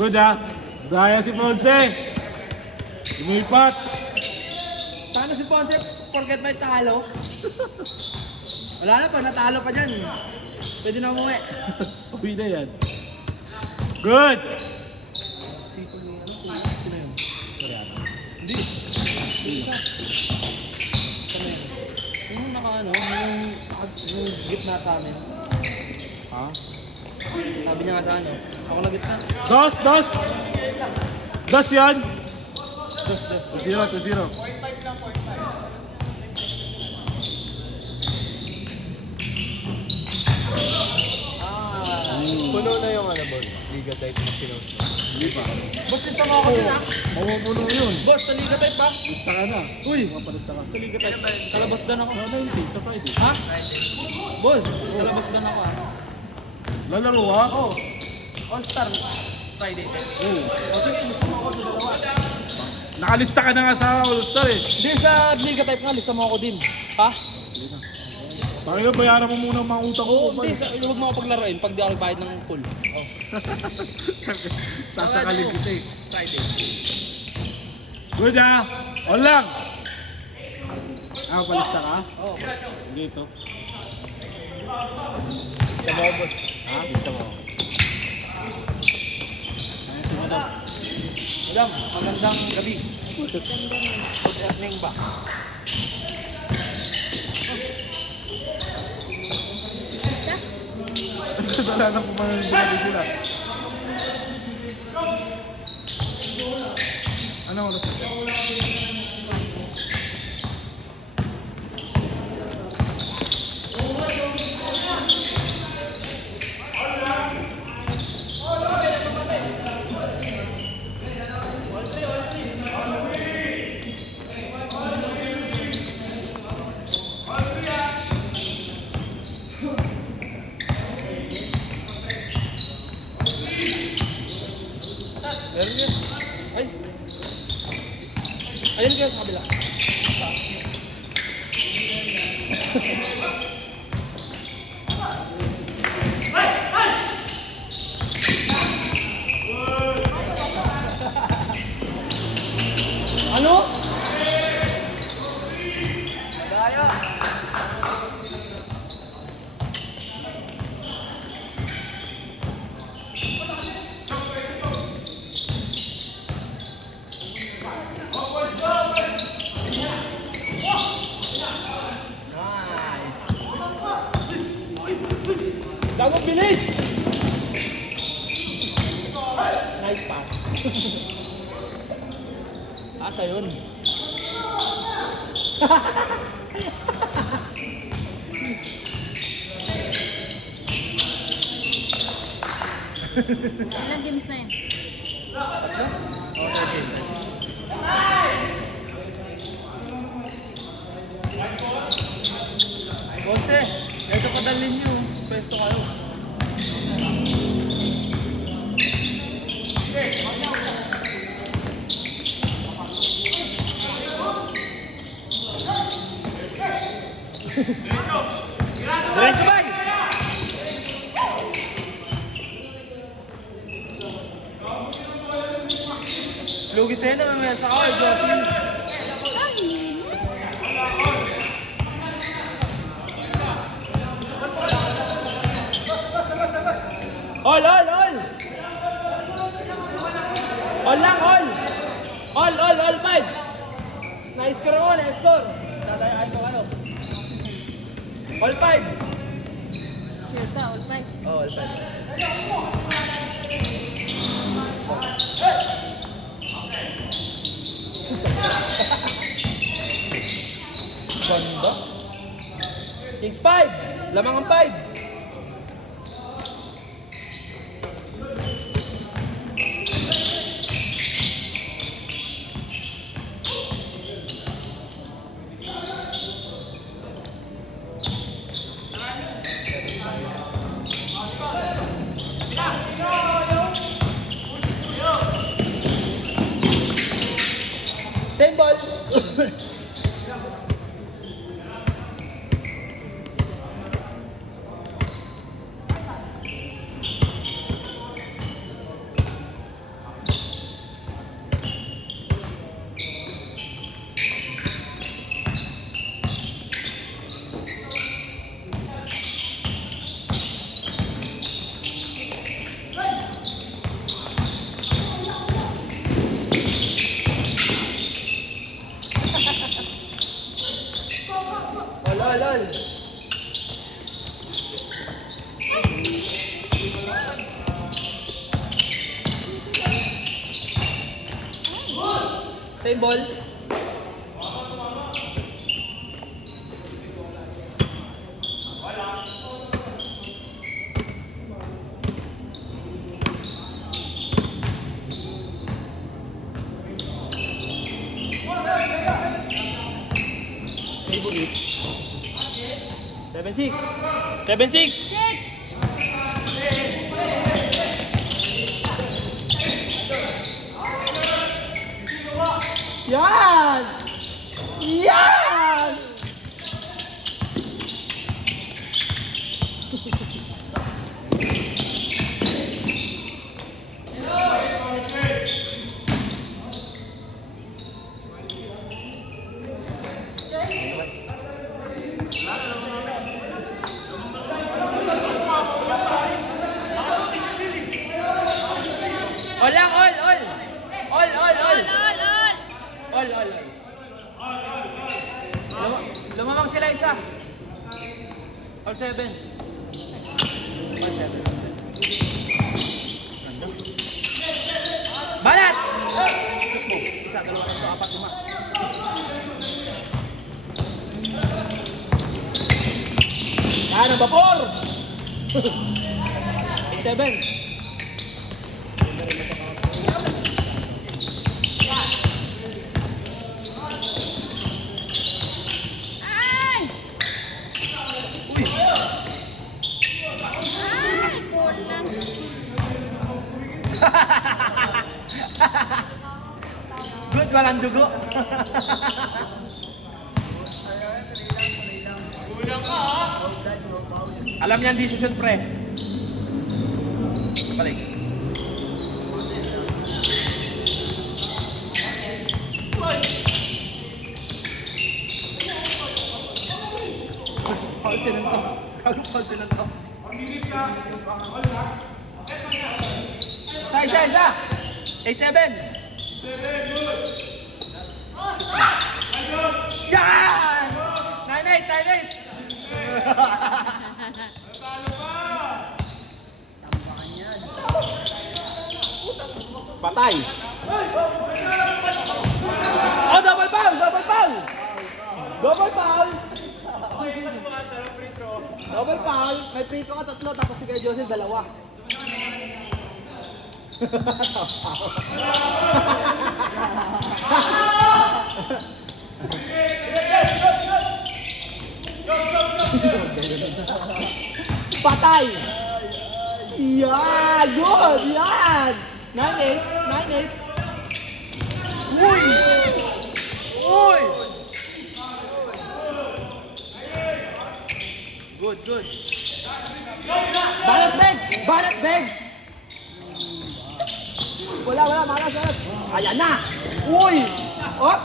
Good ha. Daya si Ponce. Lumipat. Talo si Ponce, forget may talo. Wala na, pag natalo ka dyan, pwede na umuwi. Uwi na yan. Good. Sino yun? Hindi. Yung naka-ano, yung gitna sa amin. Ha? Sabi niya nga sa ano, ako na gitna. Dos, dos. Dos yan. Dos. 2-0, 2-0. Puno na yung ano, boss. Liga type na sinuot. Hindi pa. Boss, lista mo ako din ha? Mamupuno yun. Boss, sa Liga Type ba? Lista ka na. Uy! Mapalista ka. Sa Liga Type. Kalabas doon ako. Sa 19, sa Friday. Ha? Boss, kalabas doon ako ha? Lalaro ha? Oo. All-Star Friday. Oo. O sige, gusto mo ako sa dalawa. Nakalista ka na nga sa All-Star eh. Hindi, sa Liga Type nga, lista mo ako din. Ha? Pakinggan, bayaran mo muna ang mga utang ko. Oo, hindi. Huwag mo ako paglaruin pag di ako bayad ng pool. Oh. Sasakalin kita eh. Friday. Good ha? On lang. Palista ka? Oo. Dito. Gusto mo, boss. Ha? Lista mo. Ayan si Madam. Madam, magandang gabi. Good evening ba? Kasalanan ko man binabi sila. Ano oras? Meron yun. Ay! Ayun kayo sa kabila. Ano? Daya! Dagot bilis! Nice pass. Asa yun? Ilang games na yun? Bonse, ito padalhin nyo. Pwesto kayo. Diretso ba? Lugi sa'yo na may sa ako, Jocelyn. All! All lang, all! All, 5! Na-score mo, na-score! Sasayaan ko ano? All 5! Sure ka, all five. Oh, all 5. Banda? 6-5! Lamang ang 5! Same ball. yung ball. Table 8. 7-6. 7-6. Six! Yan! Yan! All lang, all, all! All, all, all! All! All. Lumamang sila isa. All 7. All 7. Balat! Isa, dalawa, tatlo, apat, lima. Yan ang vapor! 7. Ay! Uy! Ay! Kulang. Good, walang dugo. Alam niyan decision pre. Balik. Paul sila to. Kalo Paul sila to. Isa. 8-7. Yan! 9-8. Patay. Oh, double foul! Double foul! May free throw ka 3, tapos si Kuya Joseph 2. Patay! Yan! Good! Yan! 9-8. Uy! Good. Balat bag! Wala, malas. Ayan na! Uy! Oh!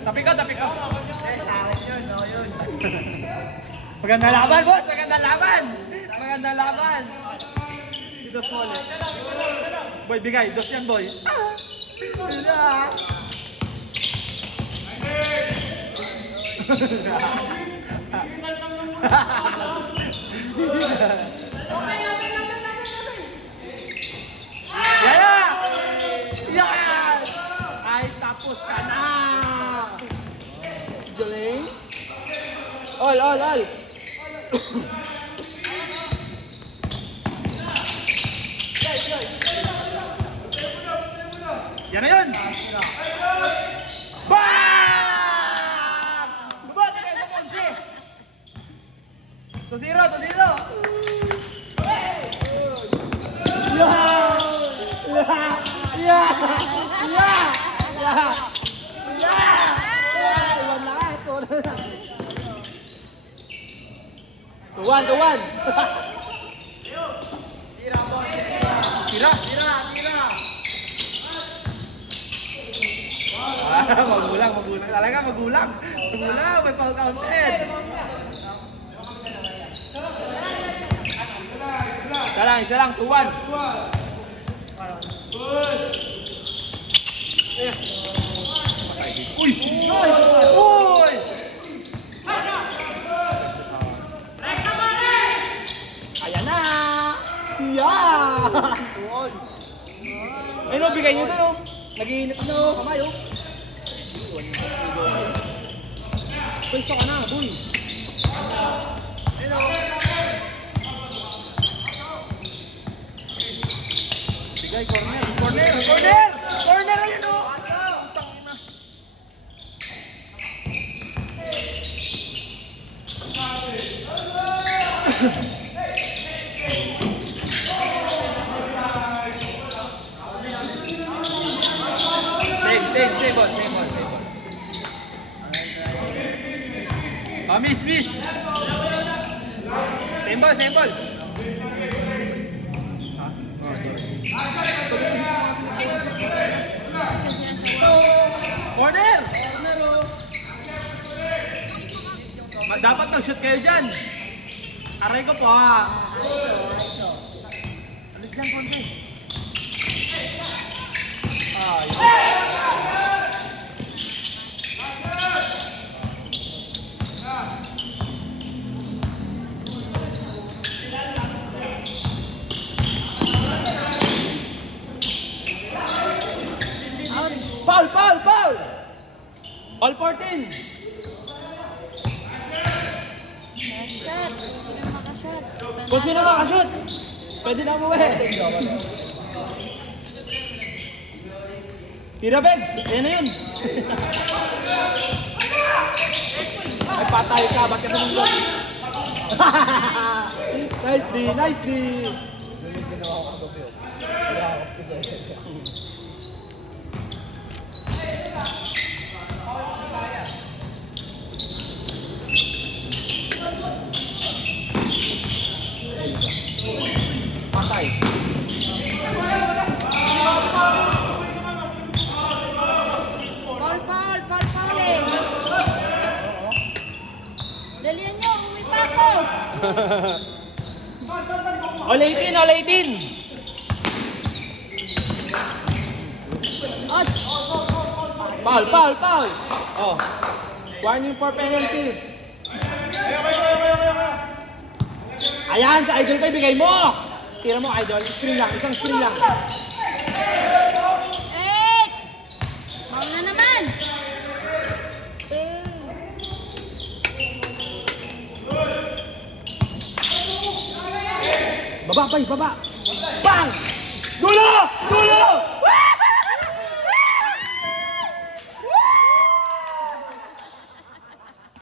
Tapi ko. Magandang laban, boss! Magandang laban! Dito small. Boy, bigay. Dos yan, boy. Yan! Ay, tapos ka na! Galing! All! Yan na yun! Bang! Lubot na kayo sa Ponce! 2-0! Tuwan! Tira! Magulang. Talaga magulang. May foul counted. Isa lang, 2-1. Uy! Ay no, bigay nyo doon, oh. Nag-iinit na, oh, kamay, oh. Pwesto ka na, boy. Bigay, corner, corner, corner! Corner, ayun, oh! Putang ina. Take ball. Miss. Same ball. Corner! Dapat mag-shoot kayo dyan. Aray ko po, ha. Alis dyan, konti. Foul! All 14! Shot. Sino makashot? Kung sino makashoot, pwede na umuwi. Tira, Begs! Ayan na yun! Ay, patay ka! Ba't ka tumulog? Nice D! Patay! Foul eh. Dalihan nyo, uwi pa ako. All 18! Och. Foul! Oh. Warning for penalty. Ayan, sa idol ko, ibigay mo! Tira mo, idol. Isang screen lang. Eh! Foul na naman. Baba! Bang! Dulo!